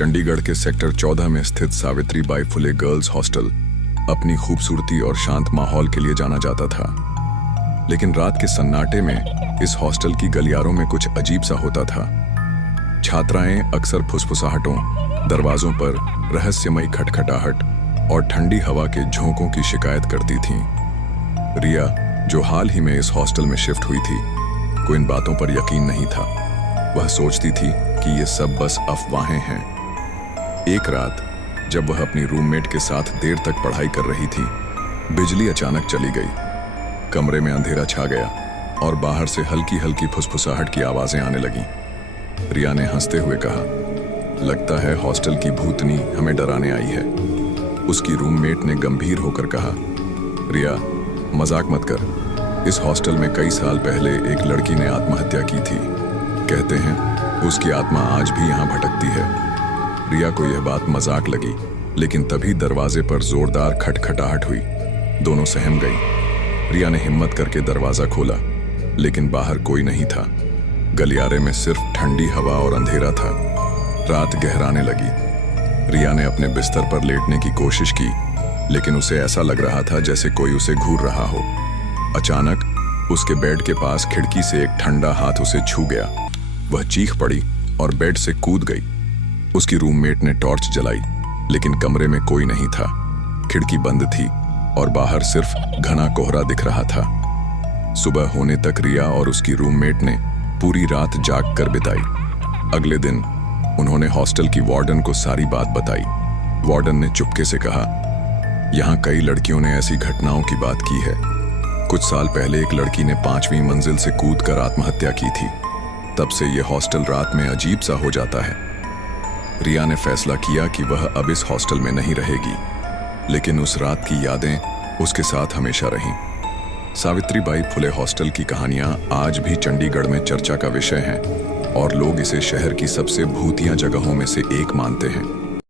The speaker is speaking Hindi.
चंडीगढ़ के सेक्टर 14 में स्थित Savitri by Phule girls hostel अपनी खूबसूरती और शांत माहौल के लिए जाना जाता था। लेकिन रात के सन्नाटे में इस हॉस्टल की गलियारों में कुछ अजीब सा होता था। छात्राएं अक्सर फुसफुसाहटों, दरवाजों पर रहस्यमयी खटखटाहट और ठंडी हवा के झोंकों की शिकायत करती थीं। रिया, जो हाल ही में इस हॉस्टल में शिफ्ट हुई थी, को इन बातों पर यकीन नहीं था। वह सोचती थी कि ये सब बस अफवाहें हैं। एक रात जब वह अपनी रूममेट के साथ देर तक पढ़ाई कर रही थी, बिजली अचानक चली गई। कमरे में अंधेरा छा गया और बाहर से हल्की हल्की फुसफुसाहट की आवाजें आने लगीं। रिया ने हंसते हुए कहा, लगता है हॉस्टल की भूतनी हमें डराने आई है। उसकी रूममेट ने गंभीर होकर कहा, रिया, मजाक मत कर। इस हॉस्टल में कई साल पहले एक लड़की ने आत्महत्या की थी। कहते हैं उसकी आत्मा आज भी यहाँ भटकती है। रिया को यह बात मजाक लगी, लेकिन तभी दरवाजे पर जोरदार खटखटाहट हुई। दोनों सहम गई। रिया ने हिम्मत करके दरवाजा खोला, लेकिन बाहर कोई नहीं था। गलियारे में सिर्फ ठंडी हवा और अंधेरा था। रात गहराने लगी। रिया ने अपने बिस्तर पर लेटने की कोशिश की, लेकिन उसे ऐसा लग रहा था जैसे कोई उसे घूर रहा हो। अचानक उसके बेड के पास खिड़की से एक ठंडा हाथ उसे छू गया। वह चीख पड़ी और बेड से कूद गई। उसकी रूममेट ने टॉर्च जलाई, लेकिन कमरे में कोई नहीं था। खिड़की बंद थी और बाहर सिर्फ घना कोहरा दिख रहा था। सुबह होने तक रिया और उसकी रूममेट ने पूरी रात जाग कर बिताई। अगले दिन उन्होंने हॉस्टल की वार्डन को सारी बात बताई। वार्डन ने चुपके से कहा, यहाँ कई लड़कियों ने ऐसी घटनाओं की बात की है। कुछ साल पहले एक लड़की ने 5वीं मंजिल से कूदकर आत्महत्या की थी। तब से यह हॉस्टल रात में अजीब सा हो जाता है। रिया ने फैसला किया कि वह अब इस हॉस्टल में नहीं रहेगी, लेकिन उस रात की यादें उसके साथ हमेशा रहीं। सावित्री बाई फुले हॉस्टल की कहानियां आज भी चंडीगढ़ में चर्चा का विषय हैं और लोग इसे शहर की सबसे भूतिया जगहों में से एक मानते हैं।